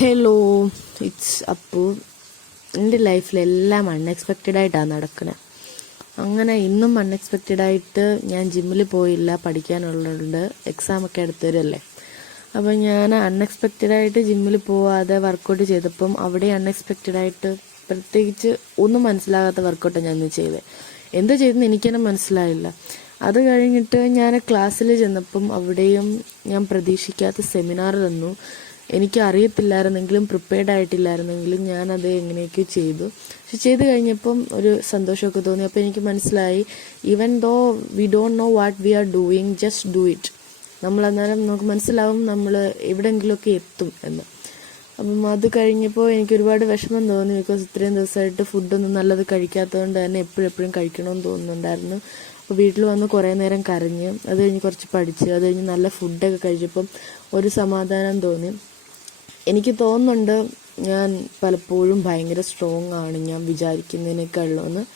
Hello, it's Appu. എൻ്റെ ലൈഫിലെല്ലാം അൺഎക്സ്പെക്റ്റഡായിട്ടാണ് നടക്കുന്നത്. അങ്ങനെ ഇന്നും അൺഎക്സ്പെക്റ്റഡായിട്ട് ഞാൻ ജിമ്മിൽ പോയില്ല, പഠിക്കാനുള്ളതുകൊണ്ട് എക്സാമൊക്കെ അടുത്തവരല്ലേ. അപ്പോൾ ഞാൻ അൺഎക്സ്പെക്റ്റഡായിട്ട് ജിമ്മിൽ പോവാതെ വർക്കൗട്ട് ചെയ്തപ്പം അവിടെ അൺഎക്സ്പെക്റ്റഡായിട്ട് പ്രത്യേകിച്ച് ഒന്നും മനസ്സിലാകാത്ത വർക്കൗട്ടാണ് ഞാൻ ഇന്ന് ചെയ്തത്. എന്ത് ചെയ്തെന്ന് എനിക്കെന്നെ മനസ്സിലായില്ല. അത് കഴിഞ്ഞിട്ട് ഞാൻ ക്ലാസ്സിൽ ചെന്നപ്പം അവിടെയും ഞാൻ പ്രതീക്ഷിക്കാത്ത സെമിനാർ തന്നു. എനിക്ക് അറിയത്തില്ലായിരുന്നെങ്കിലും പ്രിപ്പയർഡ് ആയിട്ടില്ലായിരുന്നെങ്കിലും ഞാനത് എങ്ങനെയൊക്കെ ചെയ്തു. പക്ഷെ ചെയ്ത് കഴിഞ്ഞപ്പം ഒരു സന്തോഷമൊക്കെ തോന്നി. അപ്പോൾ എനിക്ക് മനസ്സിലായി, even though we don't know what we are doing, just do it. നമ്മളന്നേരം നമുക്ക് മനസ്സിലാവും നമ്മൾ എവിടെയെങ്കിലുമൊക്കെ എത്തും എന്ന്. അപ്പം അത് കഴിഞ്ഞപ്പോൾ എനിക്ക് ഒരുപാട് വിഷമം തോന്നി. ബിക്കോസ് ഇത്രയും ദിവസമായിട്ട് ഫുഡൊന്നും നല്ലത് കഴിക്കാത്തതുകൊണ്ട് തന്നെ എപ്പോഴും കഴിക്കണമെന്ന് തോന്നുന്നുണ്ടായിരുന്നു. അപ്പോൾ വീട്ടിൽ വന്ന് കുറേ നേരം കരഞ്ഞ്, അത് കഴിഞ്ഞ് കുറച്ച് പഠിച്ച്, അത് കഴിഞ്ഞ് നല്ല ഫുഡൊക്കെ കഴിച്ചപ്പം ഒരു സമാധാനം തോന്നി. എനിക്ക് തോന്നുന്നുണ്ട് ഞാൻ പലപ്പോഴും ഭയങ്കര സ്ട്രോങ് ആണ് ഞാൻ വിചാരിക്കുന്നതിനേക്കാളും.